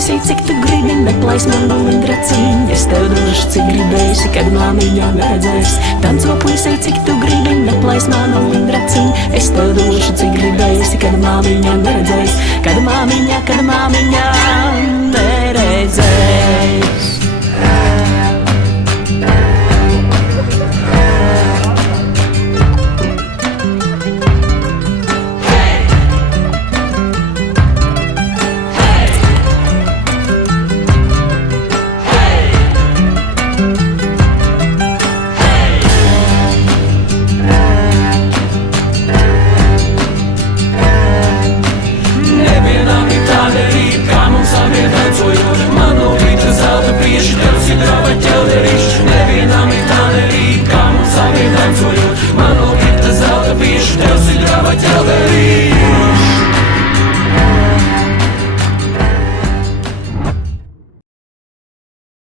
puisī, cik tu gribi, neplais man gulindracīņ. Es tev došu, cik gribēsi, kad māmiņā neredzēs. Tanco puisī, cik tu gribi, neplais man gulindracīņ. Es tev došu, cik gribēsi, kad māmiņā neredzēs. Kad māmiņā neredzēs.